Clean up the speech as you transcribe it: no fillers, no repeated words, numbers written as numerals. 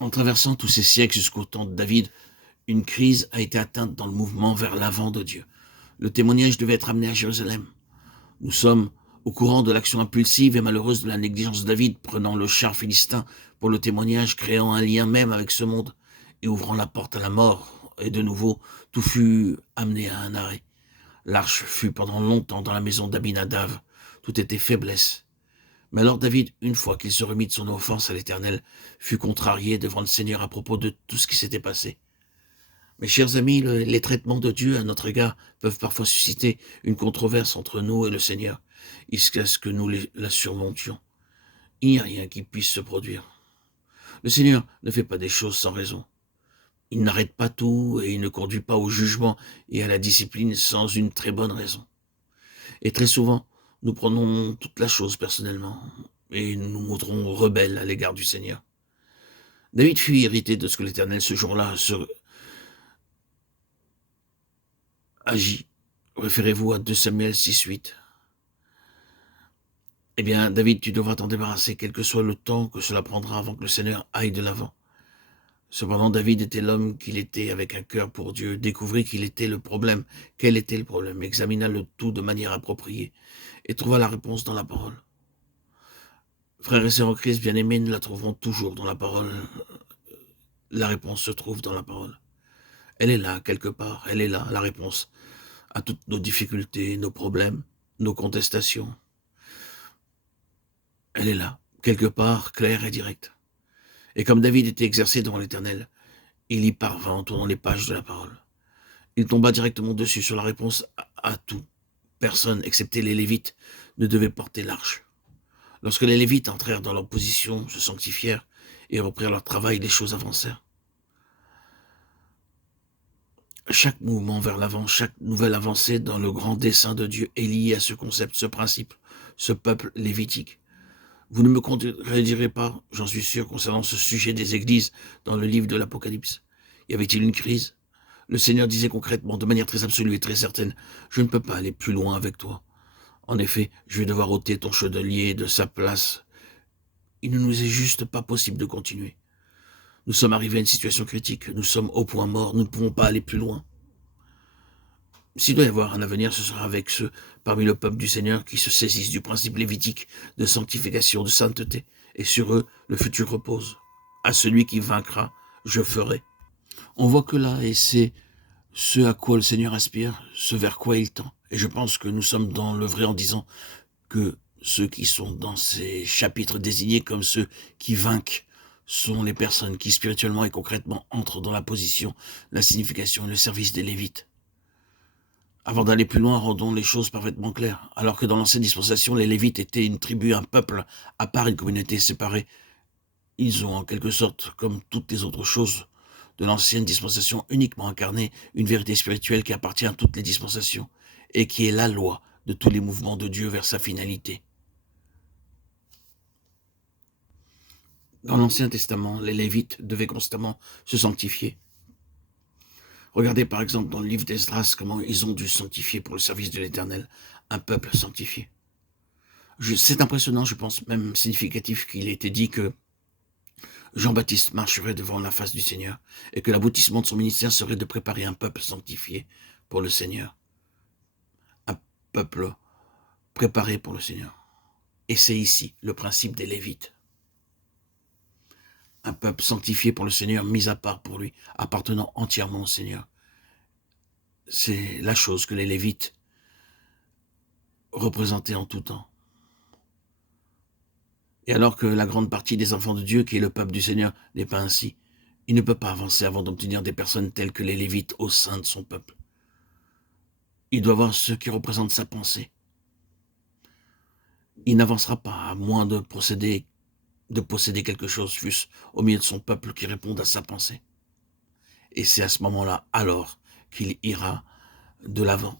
En traversant tous ces siècles jusqu'au temps de David, une crise a été atteinte dans le mouvement vers l'avant de Dieu. Le témoignage devait être amené à Jérusalem. Nous sommes au courant de l'action impulsive et malheureuse de la négligence de David, prenant le char philistin pour le témoignage, créant un lien même avec ce monde et ouvrant la porte à la mort. Et de nouveau, tout fut amené à un arrêt. L'arche fut pendant longtemps dans la maison d'Abinadav. Tout était faiblesse. Mais alors David, une fois qu'il se remit de son offense à l'Éternel, fut contrarié devant le Seigneur à propos de tout ce qui s'était passé. Mes chers amis, les traitements de Dieu à notre égard peuvent parfois susciter une controverse entre nous et le Seigneur, jusqu'à ce que nous la surmontions. Il n'y a rien qui puisse se produire. Le Seigneur ne fait pas des choses sans raison. Il n'arrête pas tout et il ne conduit pas au jugement et à la discipline sans une très bonne raison. Et très souvent, nous prenons toute la chose personnellement et nous nous montrons rebelles à l'égard du Seigneur. David fut irrité de ce que l'Éternel ce jour-là agit. Référez-vous à 2 Samuel 6:8. Eh bien, David, tu devras t'en débarrasser, quel que soit le temps que cela prendra avant que le Seigneur aille de l'avant. Cependant, David était l'homme qu'il était avec un cœur pour Dieu, découvrit qu'il était le problème, quel était le problème, examina le tout de manière appropriée et trouva la réponse dans la parole. Frères et sœurs en Christ, bien-aimés, nous la trouverons toujours dans la parole. La réponse se trouve dans la parole. Elle est là, quelque part, elle est là, la réponse à toutes nos difficultés, nos problèmes, nos contestations. Elle est là, quelque part, claire et directe. Et comme David était exercé devant l'Éternel, il y parvint en tournant les pages de la parole. Il tomba directement dessus sur la réponse à tout. Personne, excepté les Lévites, ne devait porter l'arche. Lorsque les Lévites entrèrent dans leur position, se sanctifièrent et reprirent leur travail, les choses avancèrent. Chaque mouvement vers l'avant, chaque nouvelle avancée dans le grand dessein de Dieu est lié à ce concept, ce principe, ce peuple lévitique. Vous ne me contredirez pas, j'en suis sûr, concernant ce sujet des églises dans le livre de l'Apocalypse. Y avait-il une crise? Le Seigneur disait concrètement, de manière très absolue et très certaine, « Je ne peux pas aller plus loin avec toi. En effet, je vais devoir ôter ton chandelier de sa place. Il ne nous est juste pas possible de continuer. Nous sommes arrivés à une situation critique, nous sommes au point mort, nous ne pouvons pas aller plus loin. S'il doit y avoir un avenir, ce sera avec ceux parmi le peuple du Seigneur qui se saisissent du principe lévitique de sanctification, de sainteté, et sur eux le futur repose. À celui qui vaincra, je ferai. » On voit que là, et c'est ce à quoi le Seigneur aspire, ce vers quoi il tend. Et je pense que nous sommes dans le vrai en disant que ceux qui sont dans ces chapitres désignés comme ceux qui vainquent sont les personnes qui spirituellement et concrètement entrent dans la position, la signification et le service des Lévites. Avant d'aller plus loin, rendons les choses parfaitement claires. Alors que dans l'ancienne dispensation, les Lévites étaient une tribu, un peuple, à part une communauté séparée, ils ont en quelque sorte, comme toutes les autres choses de l'ancienne dispensation, uniquement incarné une vérité spirituelle qui appartient à toutes les dispensations et qui est la loi de tous les mouvements de Dieu vers sa finalité. Dans l'Ancien Testament, les Lévites devaient constamment se sanctifier. Regardez par exemple dans le livre d'Esdras comment ils ont dû sanctifier pour le service de l'Éternel, un peuple sanctifié. C'est impressionnant, je pense même significatif qu'il ait été dit que Jean-Baptiste marcherait devant la face du Seigneur et que l'aboutissement de son ministère serait de préparer un peuple sanctifié pour le Seigneur. Un peuple préparé pour le Seigneur. Et c'est ici le principe des Lévites. Un peuple sanctifié pour le Seigneur, mis à part pour lui, appartenant entièrement au Seigneur. C'est la chose que les Lévites représentaient en tout temps. Et alors que la grande partie des enfants de Dieu, qui est le peuple du Seigneur, n'est pas ainsi, il ne peut pas avancer avant d'obtenir des personnes telles que les Lévites au sein de son peuple. Il doit avoir ceux qui représentent sa pensée. Il n'avancera pas à moins de posséder quelque chose, fût-ce au milieu de son peuple qui réponde à sa pensée. Et c'est à ce moment-là, alors, qu'il ira de l'avant.